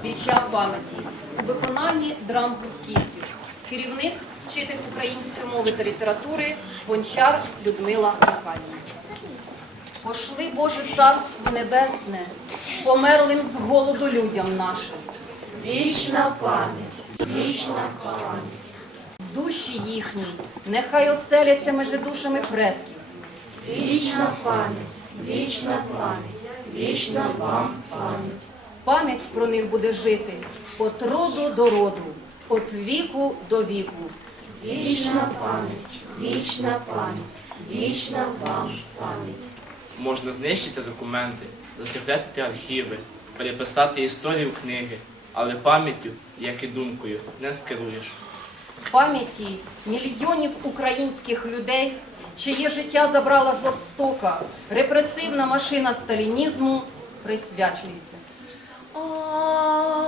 Свіча пам'яті у виконанні драмбутківців. Керівник, вчитель української мови та літератури Гончар Людмила Михайлівна. Пошли Боже Царство Небесне, померлим з голоду людям нашим. Вічна пам'ять, вічна пам'ять, Душі їхні, нехай оселяться межи душами предків. вічна пам'ять, вічна пам'ять, вічна вам пам'ять. Пам'ять про них буде жити от роду до роду, от віку до віку. Вічна пам'ять, вічна пам'ять, вічна вам пам'ять. Можна знищити документи, засекретити архіви, переписати історію книги, але пам'яттю, як і думкою, не скеруєш. пам'яті мільйонів українських людей, чиє життя забрала жорстока, репресивна машина сталінізму, присвячується. Oh.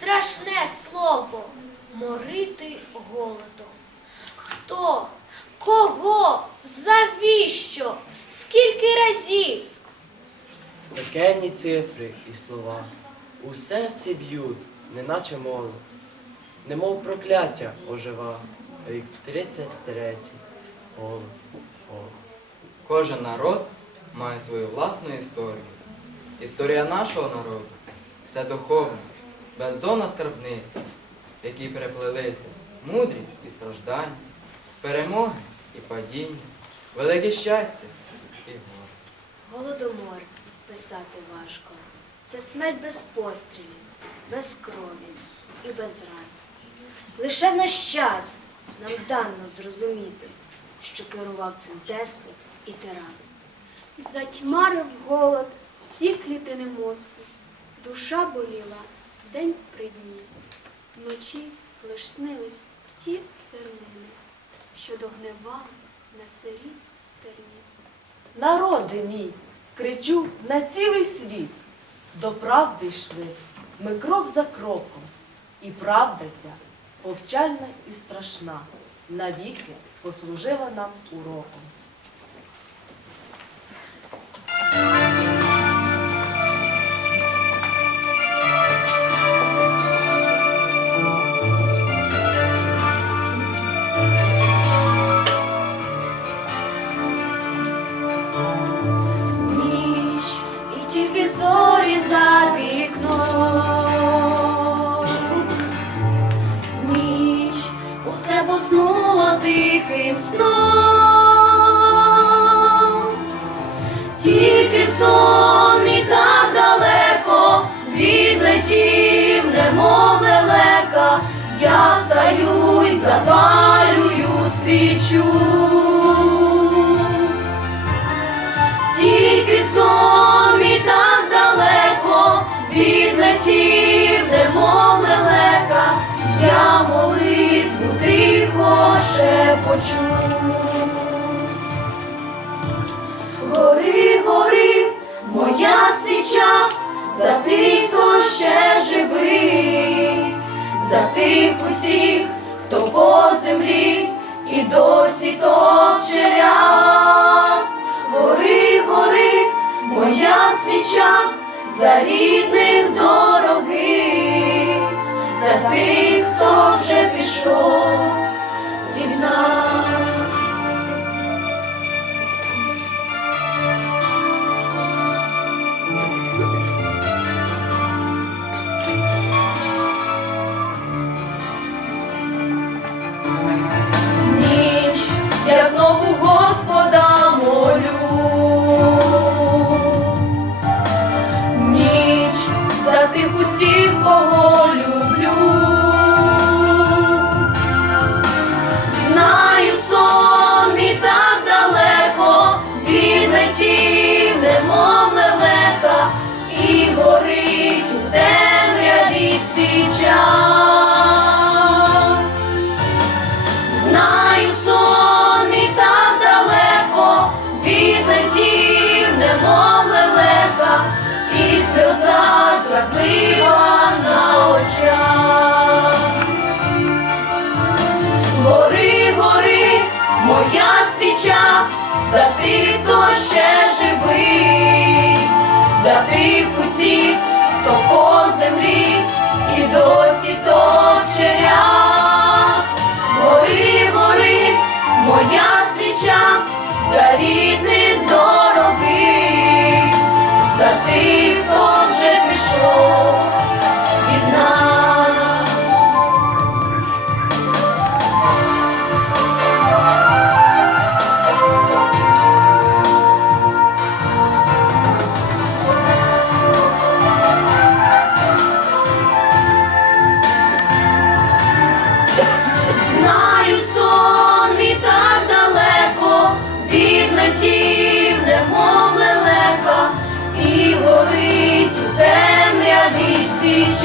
Страшне слово морити голодом. Хто? Кого? Завіщо? Скільки разів? Пекельні цифри і слова у серці б'ють, неначе молот, немов прокляття ожива, рік 33, голос, голос. Кожен народ має свою власну історію. Історія нашого народу це духовна, бездонна скарбниця, в якій переплелися мудрість і страждання, перемоги і падіння, велике щастя і горе. Голодомор писати важко. Це смерть без пострілів, без крові і без ран. Лише в наш час нам дано зрозуміти, що керував цим деспот і тиран. Затьмарив голод всі клітини мозку. Душа боліла день при дні. Вночі лиш снились ті зернини, що догнивали на селі стерні. Народи мій, кричу на цілий світ. До правди йшли ми крок за кроком, і правда ця повчальна і страшна, навіки послужила нам уроком. Тихим сном. Тільки сон мій так далеко відлетів, немов лелека. Я стаю й запалюю свічу. Тихо шепочу. Гори, гори, моя свіча, за тих, хто ще живий, за тих усіх, хто по землі і досі топче ряс. Гори, гори, моя свіча, за рідних дорогих, за тих, хто вже пішов зрадлива на очах. Гори, гори, моя свіча, за тих, хто ще живий, за тих усіх, хто по землі і досі топче. Гори, гори, моя свіча, за рідних дорогих,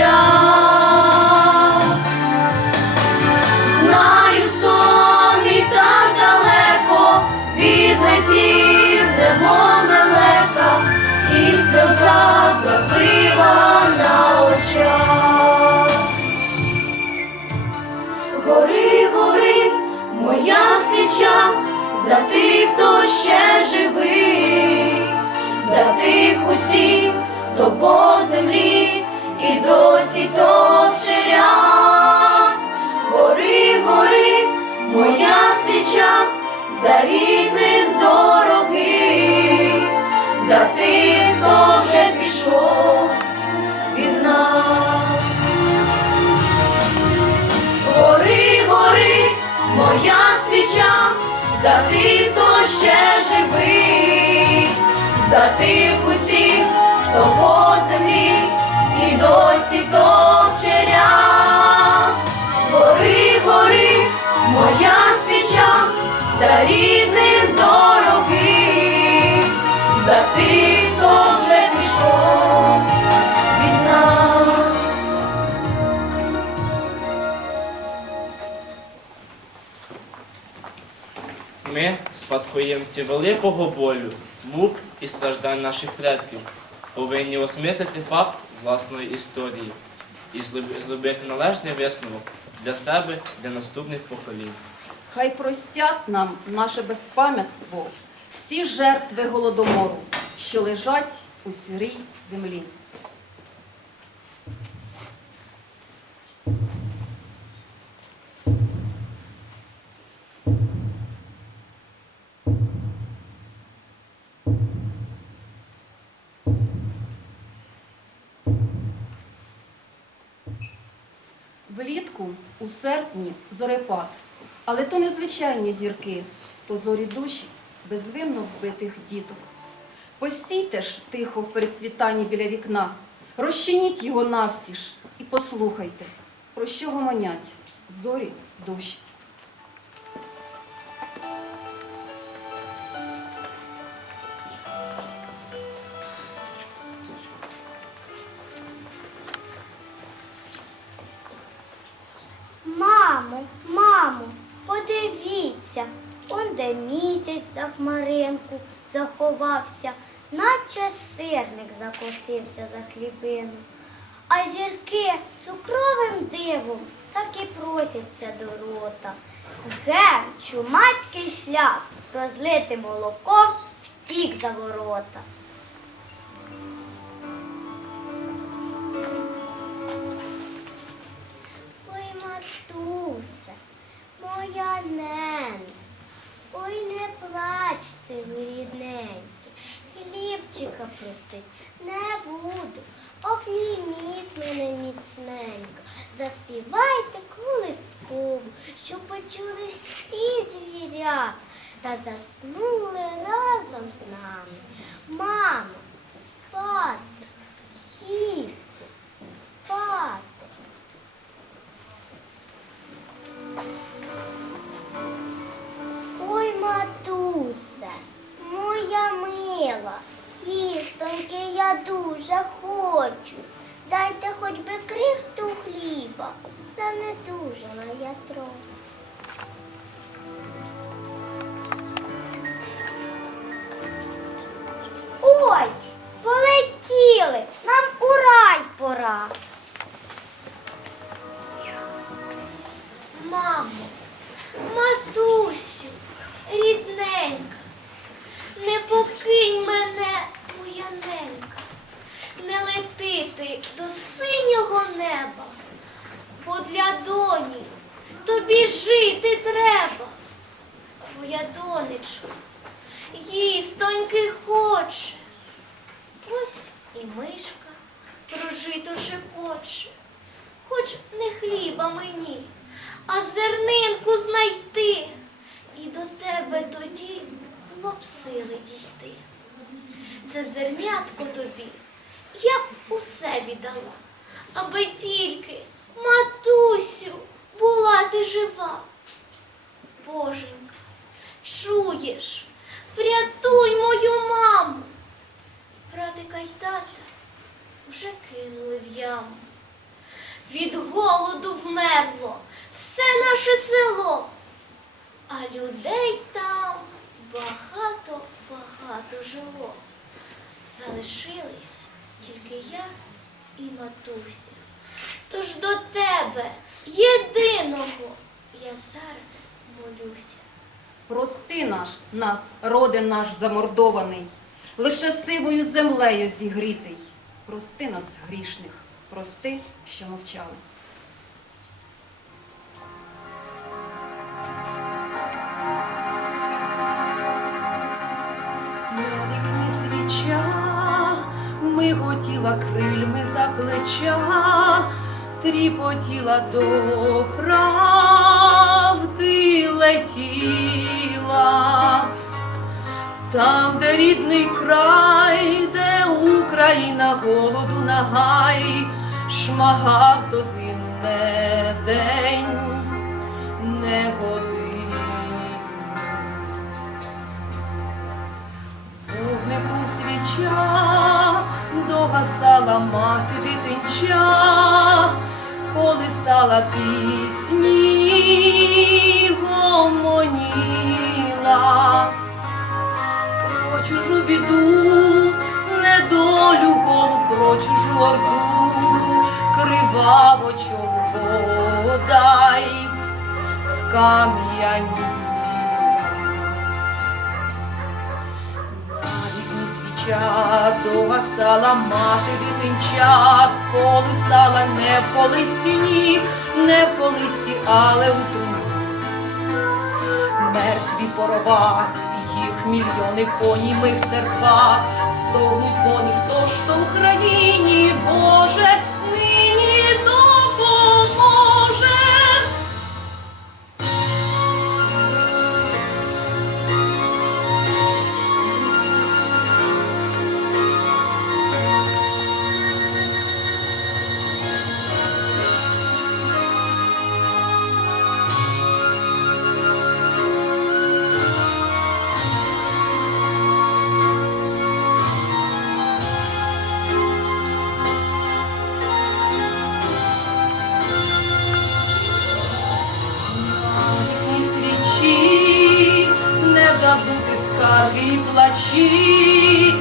свіча. Знаю, сон так далеко, відлетів, немов лелека, і сльоза зробила на очах. Гори, гори, моя свіча, за тих, хто ще живий, за тих усіх, хто по землі і досі топче ряс. Гори, гори, моя свіча, за рідних дорогих, за тих, хто вже пішов від нас. Гори, гори, моя свіча, за тих, хто ще живий, за тих усіх, хто по землі і досі топче ряс. Гори, гори, моя свіча, за рідних дорогих, за тих, хто вже пішов від нас. Ми спадкоємці великого болю, мук і страждань наших предків, повинні осмислити факт власної історії і зробити належний висновок для себе, для наступних поколінь. Хай простять нам наше безпам'ятство, всі жертви голодомору, що лежать у сирій землі. Влітку у серпні зорепад, але то не звичайні зірки, то зорі душі безвинно вбитих діток. Постійте ж тихо в передсвітанні біля вікна, розчиніть його навстіж і послухайте, про що гомонять зорі душі. Мамо, мамо, подивіться, он де місяць за хмаринку заховався, наче сирник закотився за хлібину. А зірки цукровим дивом так і просяться до рота. Ген, чумацький шлях, розлити молоком втік за ворота. Моя ненька, ой, не плачте, ви рідненькі, хлібчика просить не буду, обніміть мене міцненько, заспівайте колискову, щоб почули всі звірята та заснули разом з нами. Мамо, спати, їсти, спати. Ой, мила, їстоньки я дуже хочу. Дайте хоч би крихту хліба, занедужала я трохи. Ой, полетіли, нам у рай пора. Мамо, матусю, рідненька, не покинь мене, моя ненька, не летити до синього неба, бо для доні тобі жити треба. Твоя донечка їстоньки хоче. Ось і мишка прожито шепоче, хоч не хліба мені, а зернинку знайти, і до тебе тоді було б сили дійти. Це зернятко тобі я б усе віддала, аби тільки, матусю, була ти жива. Боженька, чуєш, врятуй мою маму. Братика й тата вже кинули в яму. Від голоду вмерло все наше село, а людей там багато-багато жило. Залишились тільки я і матуся. Тож до тебе, єдиного, я зараз молюся. Прости наш, нас, роди наш замордований, лише сивою землею зігрітий. Прости нас, грішних, прости, що мовчали. Миготіла крильми за плеча, тріпотіла до правди летіла. Там, де рідний край, де Україна голоду нагай, шмагав до зиму догасала мати дитинча, колисала пісні, гомоніла. Про чужу біду, недолю голу, про чужу орду, криваво чому подай, скам'яніла. Стала догасала мати коли колисала не в колисті ні, не в колисті, але у ту. Мертві поробах, їх мільйони поніми в церквах, стогнуть вони, хто ж то Україні, Боже, скарги плачі,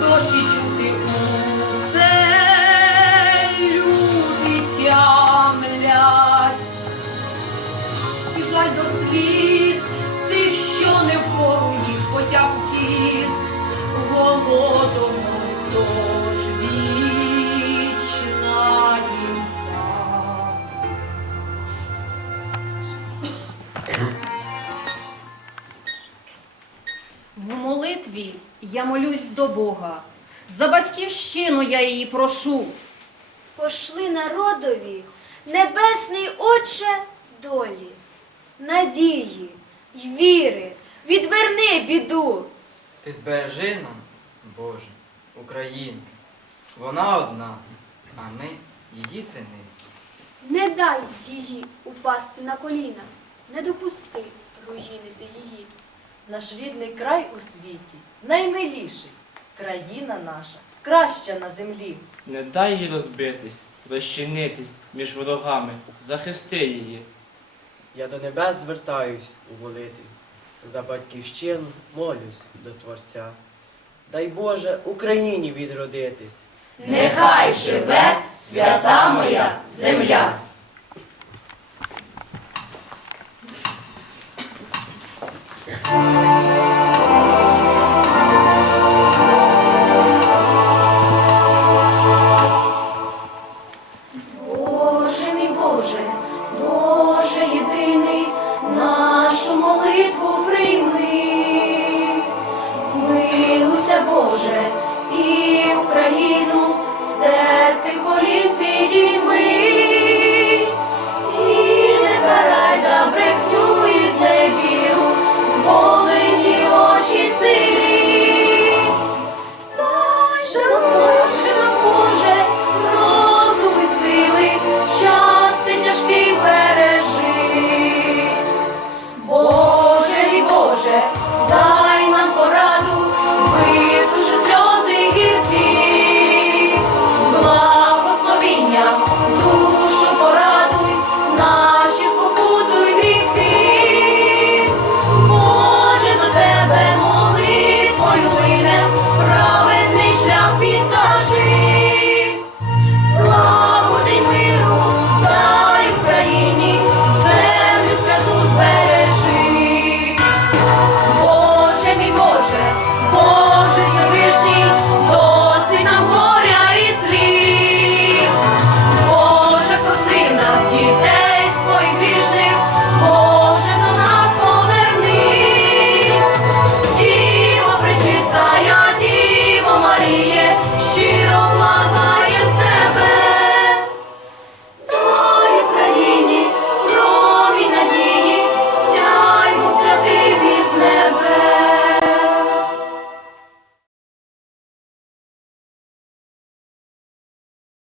досі чути усе я молюсь до Бога. За батьківщину я її прошу. Пошли народові, небесний Отче, долі, надії й віри, відверни біду. Ти збережи нам, Боже, Україну. Вона одна, а ми її сини. Не дай її упасти на коліна, не допусти руїнити її. Наш рідний край у світі наймиліший, країна наша краща на землі. Не дай їй розбитись, розчинитись між ворогами, захисти її. Я до небес звертаюсь у молитві, за батьківщину молюсь до Творця. Дай Боже Україні відродитись. Нехай живе свята моя земля. God.